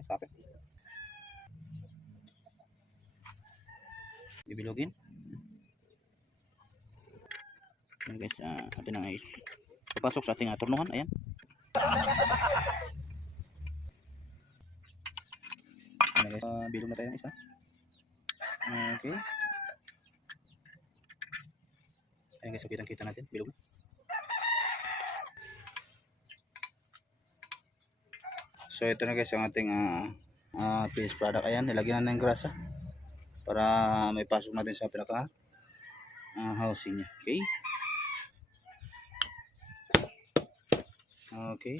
yan, stopper. Bibilogin. Ayan guys, atin ang is papasok sa ating turnuhan. Ayan. Ayan guys, bilog na tayo ng isa. Okay. Ayan guys, so kitang-kita natin, bilog na. So ito na guys ang ating finished product. Ayan, nilagyan na ng grasa para may pasok natin sa pinaka housing niya. Okay. Okay.